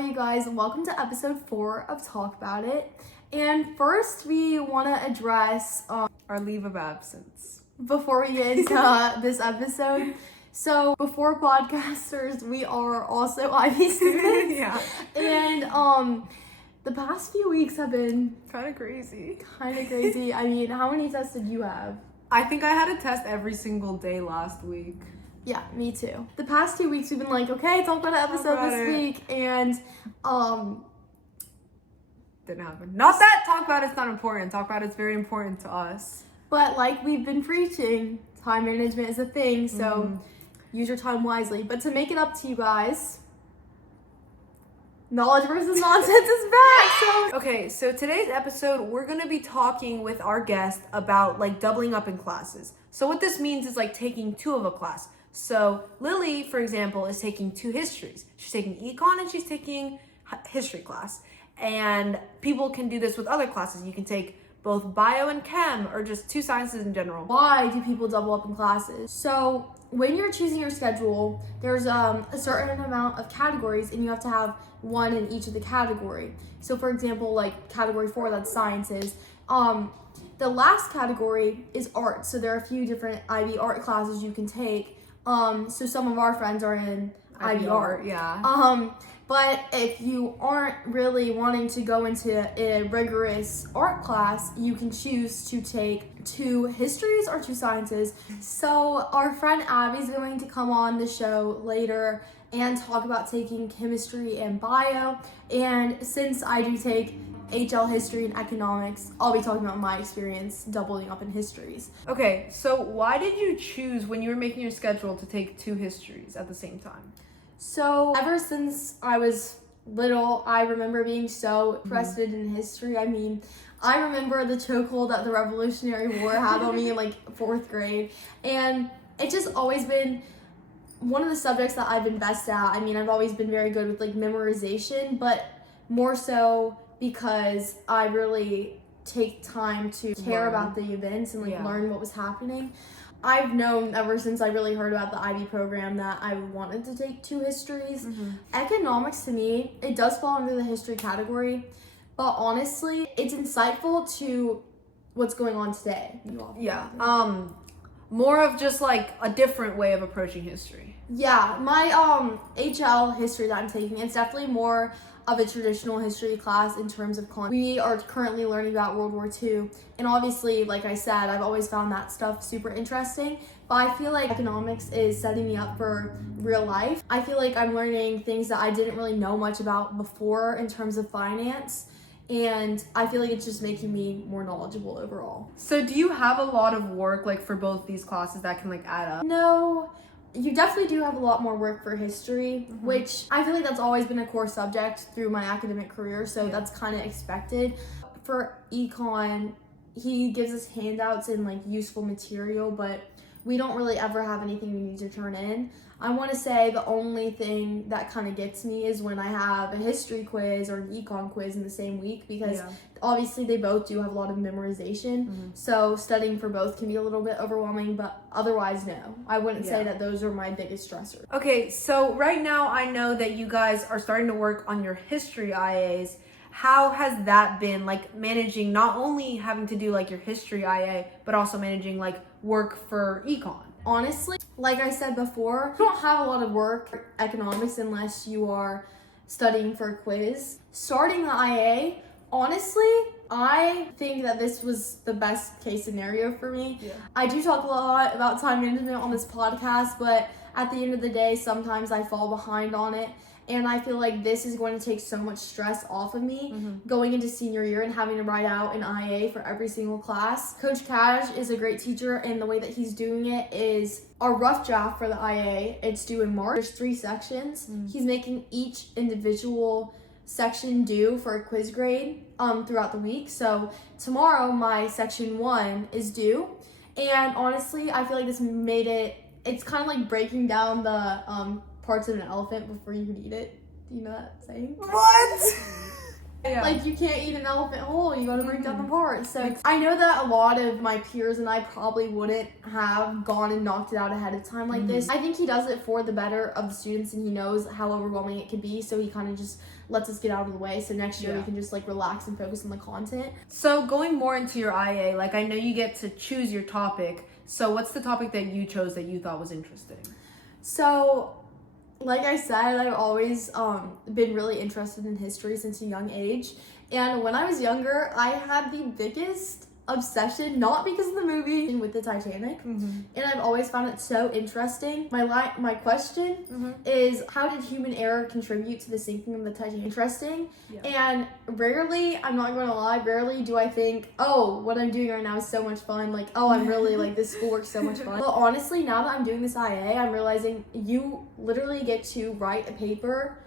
you guys, welcome to episode 4 of Talk About It. And first, we want to address our leave of absence before we get into this episode. So, before podcasters, we are also IB students. Yeah. And the past few weeks have been kind of crazy. I mean, how many tests did you have? I think I had a test every single day last week. Yeah, me too. The past 2 weeks we've been like, okay, talk about an episode this week, and didn't happen. Not that talk about it's not important. Talk about it's very important to us. But like we've been preaching, time management is a thing, so use your time wisely. But to make it up to you guys, knowledge versus nonsense is back. Okay, so today's episode, we're going to be talking with our guest about like doubling up in classes. So what this means is like taking 2 of a class. So Lily, for example, is taking 2 histories. She's taking econ and she's taking history class. And people can do this with other classes. You can take both bio and chem or just 2 sciences in general. Why do people double up in classes? So when you're choosing your schedule, there's a certain amount of categories and you have to have one in each of the category. So for example, like category 4, that's sciences. The last category is art. So there are a few different IB art classes you can take. So some of our friends are in IB art. Yeah. But if you aren't really wanting to go into a rigorous art class, you can choose to take 2 histories or 2 sciences. So our friend Abby's going to come on the show later and talk about taking chemistry and bio. And since I do take HL history and economics, I'll be talking about my experience doubling up in histories. Okay, so why did you choose when you were making your schedule to take 2 histories at the same time? So ever since I was little, I remember being so interested in history. I mean, I remember the chokehold that the Revolutionary War had on me in like 4th grade. And it's just always been one of the subjects that I've been best at. I mean, I've always been very good with like memorization, but more so because I really take time to care about the events and like learn what was happening. I've known ever since I really heard about the IB program that I wanted to take 2 histories. Economics, to me, it does fall under the history category, but honestly, it's insightful to what's going on today. Yeah. More of just like a different way of approaching history. Yeah, my HL history that I'm taking, it's definitely more of a traditional history class in terms of content. We are currently learning about World War II, and obviously, like I said, I've always found that stuff super interesting, but I feel like economics is setting me up for real life. I feel like I'm learning things that I didn't really know much about before in terms of finance, and I feel like it's just making me more knowledgeable overall. So do you have a lot of work like for both these classes that can like add up? No. You definitely do have a lot more work for history, which I feel like that's always been a core subject through my academic career, so that's kind of expected. For econ, he gives us handouts and like useful material, but we don't really ever have anything we need to turn in. I want to say the only thing that kind of gets me is when I have a history quiz or an econ quiz in the same week, because obviously they both do have a lot of memorization. So studying for both can be a little bit overwhelming, but otherwise, no. I wouldn't say that those are my biggest stressors. Okay, so right now I know that you guys are starting to work on your history IAs. How has that been, like managing not only having to do like your history IA, but also managing like work for econ? Honestly, like I said before, you don't have a lot of work for economics unless you are studying for a quiz. Starting the IA, honestly, I think that this was the best case scenario for me. I do talk a lot about time management on this podcast, but at the end of the day, sometimes I fall behind on it. And I feel like this is going to take so much stress off of me going into senior year and having to write out an IA for every single class. Coach Cash is a great teacher, and the way that he's doing it is our rough draft for the IA. It's due in March. There's 3 sections. He's making each individual section due for a quiz grade throughout the week. So tomorrow, my section 1 is due. And honestly, I feel like this made it's kind of like breaking down the parts of an elephant before you can eat it. Do you know that saying? What? Yeah. Like, you can't eat an elephant whole, you gotta break down the parts. So I know that a lot of my peers and I probably wouldn't have gone and knocked it out ahead of time like this. I think he does it for the better of the students, and he knows how overwhelming it can be, so he kind of just lets us get out of the way, so next year we can just like relax and focus on the content. So going more into your IA, like I know you get to choose your topic. So what's the topic that you chose that you thought was interesting? So, like I said, I've always been really interested in history since a young age. And when I was younger, I had the biggest obsession, not because of the movie, with the Titanic. And I've always found it so interesting. My question is, how did human error contribute to the sinking of the Titanic? Interesting. And rarely, I'm not going to lie, rarely do I think, oh, what I'm doing right now is so much fun. Like, oh, I'm really, like, this schoolwork's so much fun. But honestly, now that I'm doing this IA, I'm realizing you literally get to write a paper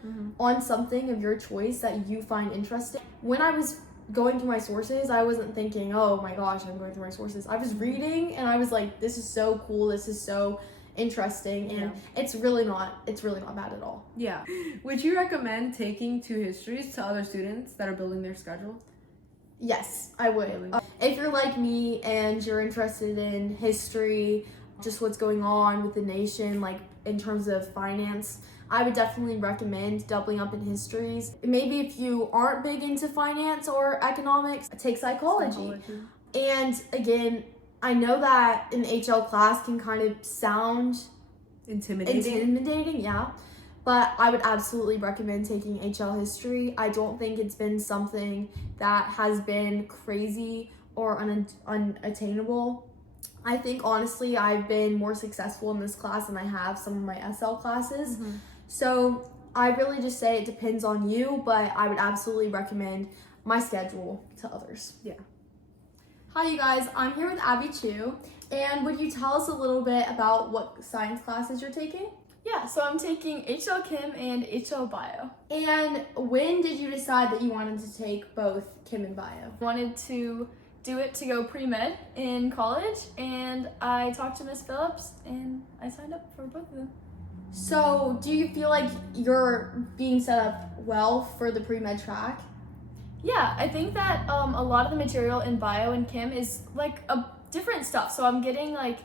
on something of your choice that you find interesting. When I was going through my sources, I wasn't thinking, oh my gosh, I'm going through my sources. I was reading and I was like, this is so cool, this is so interesting, and it's really not bad at all. Yeah. Would you recommend taking 2 histories to other students that are building their schedule? Yes, I would. Really? If you're like me and you're interested in history, just what's going on with the nation, like in terms of finance, I would definitely recommend doubling up in histories. Maybe if you aren't big into finance or economics, take psychology. And again, I know that an HL class can kind of sound intimidating, yeah. But I would absolutely recommend taking HL history. I don't think it's been something that has been crazy or unattainable. I think honestly I've been more successful in this class than I have some of my SL classes. So I really just say it depends on you, but I would absolutely recommend my schedule to others. Yeah. Hi you guys, I'm here with Abby Chu, and would you tell us a little bit about what science classes you're taking? Yeah, so I'm taking HL Chem and HL Bio. And when did you decide that you wanted to take both Chem and Bio? Wanted to do it to go pre-med in college, and I talked to Miss Phillips and I signed up for both of them. So do you feel like you're being set up well for the pre-med track? Yeah, I think that a lot of the material in Bio and Chem is like a different stuff. So I'm getting like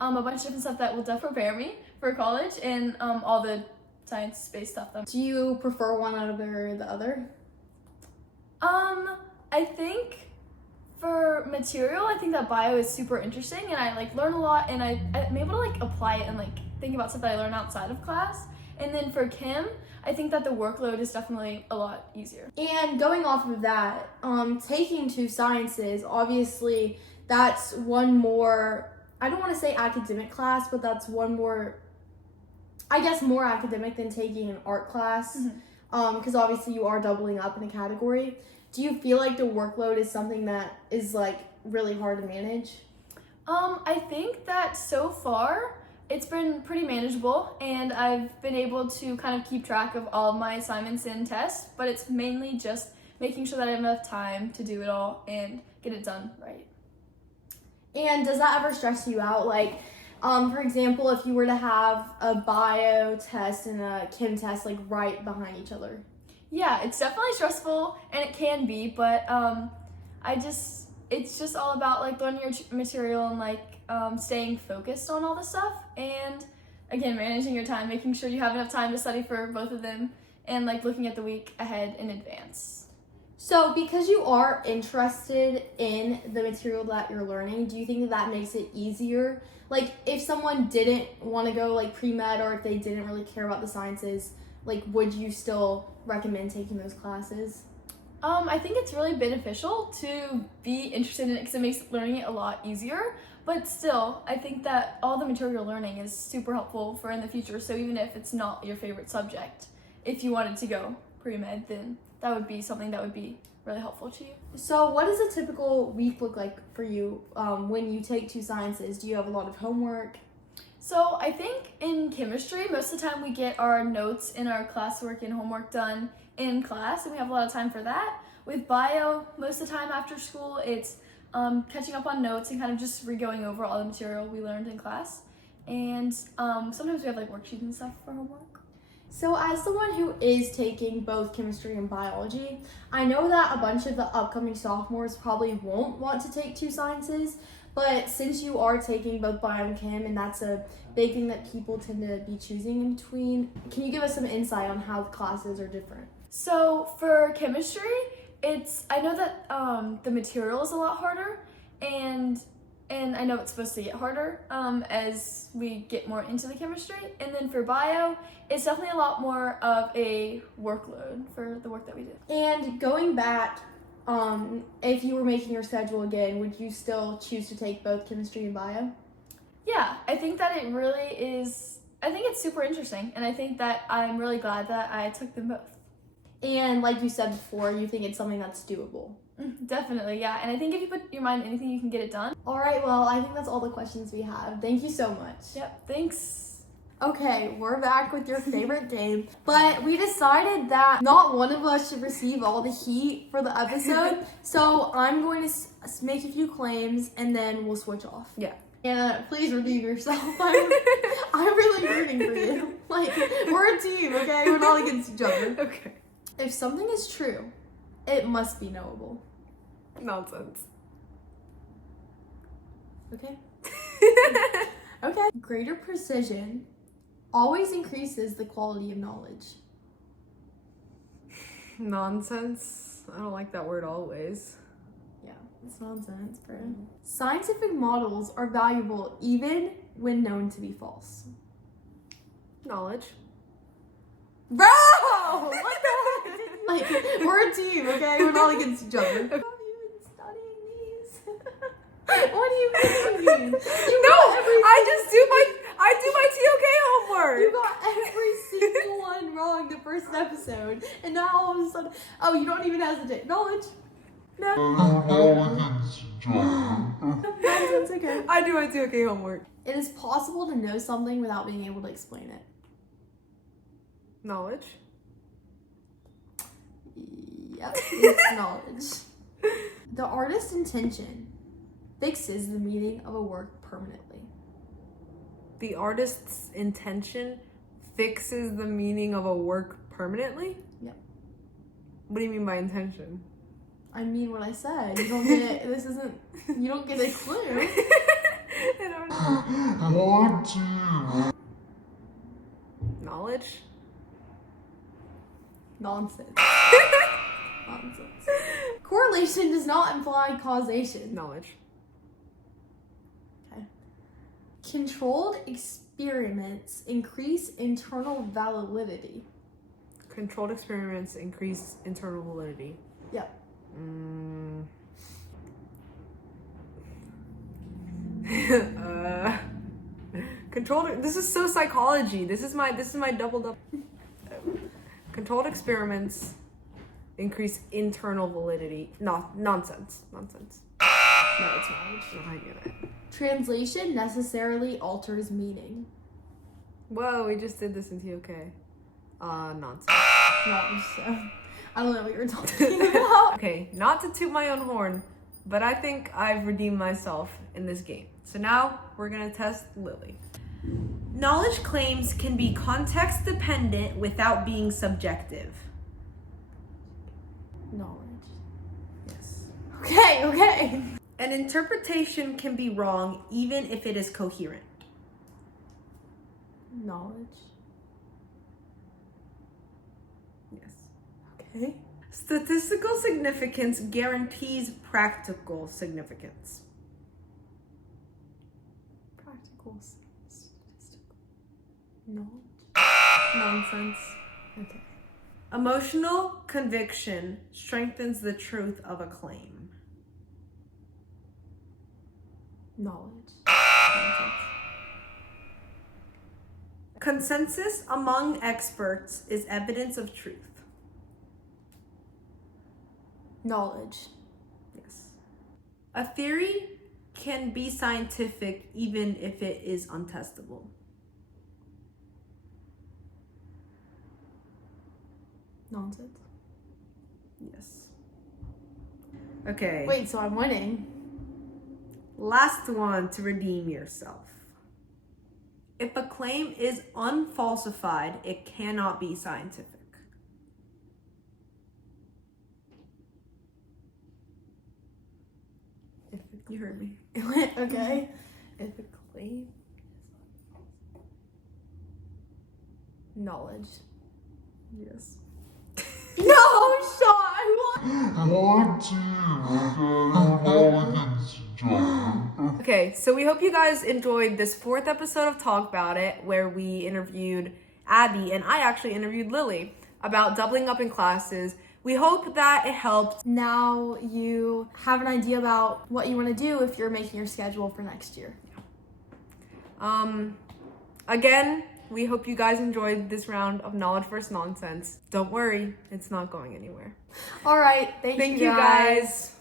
a bunch of different stuff that will definitely prepare me for college and all the science-based stuff. Do you prefer one over the other? I think for material, I think that Bio is super interesting and I like learn a lot, and I'm able to like apply it and like think about stuff that I learn outside of class. And then for Chem, I think that the workload is definitely a lot easier. And going off of that, taking 2 sciences, obviously that's one more, I don't want to say academic class, but that's one more, I guess, more academic than taking an art class, because obviously you are doubling up in a category. Do you feel like the workload is something that is like really hard to manage? I think that so far it's been pretty manageable, and I've been able to kind of keep track of all of my assignments and tests, but it's mainly just making sure that I have enough time to do it all and get it done right. And does that ever stress you out? Like, for example, if you were to have a bio test and a chem test like right behind each other? Yeah, it's definitely stressful, and it can be, but it's just all about like learning your material and like staying focused on all the stuff, and again, managing your time, making sure you have enough time to study for both of them, and like looking at the week ahead in advance. So because you are interested in the material that you're learning, do you think that makes it easier? Like if someone didn't want to go like pre-med, or if they didn't really care about the sciences, like would you still recommend taking those classes? I think it's really beneficial to be interested in it because it makes learning it a lot easier. But still, I think that all the material you're learning is super helpful for in the future. So even if it's not your favorite subject, if you wanted to go pre-med, then that would be something that would be really helpful to you. So what does a typical week look like for you when you take 2 sciences? Do you have a lot of homework? So I think in chemistry, most of the time we get our notes and our classwork and homework done in class, and we have a lot of time for that. With bio, most of the time after school, it's catching up on notes and kind of just re-going over all the material we learned in class. And sometimes we have like worksheets and stuff for homework. So as someone who is taking both chemistry and biology, I know that a bunch of the upcoming sophomores probably won't want to take two sciences, but since you are taking both bio and chem, and that's a big thing that people tend to be choosing in between, can you give us some insight on how the classes are different? So for chemistry, I know that the material is a lot harder, and I know it's supposed to get harder as we get more into the chemistry. And then for bio, it's definitely a lot more of a workload for the work that we did. And going back, if you were making your schedule again, would you still choose to take both chemistry and bio? Yeah, I think that it really is, I think it's super interesting, and I think that I'm really glad that I took them both. And like you said before, you think it's something that's doable. Definitely, yeah. And I think if you put your mind to anything, you can get it done. All right, well, I think that's all the questions we have. Thank you so much. Yep, thanks. Okay, we're back with your favorite game, but we decided that not one of us should receive all the heat for the episode, so I'm going to make a few claims and then we'll switch off. Yeah. And please redeem yourself. I'm really rooting for you. Like, we're a team, okay? We're not against each other. Okay. If something is true, it must be knowable. Nonsense. Okay? Okay. Greater precision always increases the quality of knowledge. Nonsense. I don't like that word always. Yeah, it's nonsense, bro. Scientific models are valuable even when known to be false. Knowledge. Bro! What the heck? Like, we're a team, okay? We're not against each other. Have you been studying these? What do you mean? I do my TOK homework. You got every single one wrong the first episode, and now all of a sudden, oh, you don't even hesitate. Knowledge. No. Nonsense, okay. I do my TOK homework. It is possible to know something without being able to explain it. Knowledge. Yep, it's knowledge. The artist's intention fixes the meaning of a work permanently. The artist's intention fixes the meaning of a work permanently? Yep. What do you mean by intention? I mean what I said. You don't get you don't get a clue. I don't know. Knowledge? Nonsense. Nonsense. Correlation does not imply causation. Knowledge. Okay. Controlled experiments increase internal validity. Controlled experiments increase internal validity. Yep. Controlled. This is so psychology. This is my double. Controlled experiments increase internal validity. Nonsense. No, it's knowledge. No, I get it. Translation necessarily alters meaning. Whoa, we just did this in TOK. Nonsense. Not so. I don't know what you're talking about. Okay, not to toot my own horn, but I think I've redeemed myself in this game. So now we're gonna test Lily. Knowledge claims can be context dependent without being subjective. Knowledge. Yes. Okay. An interpretation can be wrong even if it is coherent. Knowledge. Yes. Okay. Statistical significance guarantees practical significance. Practical statistical. Knowledge. Nonsense. Okay. Emotional conviction strengthens the truth of a claim. Knowledge. Nonsense. Consensus among experts is evidence of truth. Knowledge. Yes. A theory can be scientific even if it is untestable. Nonsense. Yes. Okay. Wait, so I'm winning. Last one to redeem yourself. If a claim is unfalsified, it cannot be scientific. You heard me. Okay. If a claim knowledge. Yes. No, Sean! Okay, so we hope you guys enjoyed this 4th episode of Talk About It, where we interviewed Abby and I actually interviewed Lily about doubling up in classes. We hope that it helped. Now you have an idea about what you want to do if you're making your schedule for next year. Again, we hope you guys enjoyed this round of Knowledge vs. Nonsense. Don't worry, it's not going anywhere. All right. Thank you guys.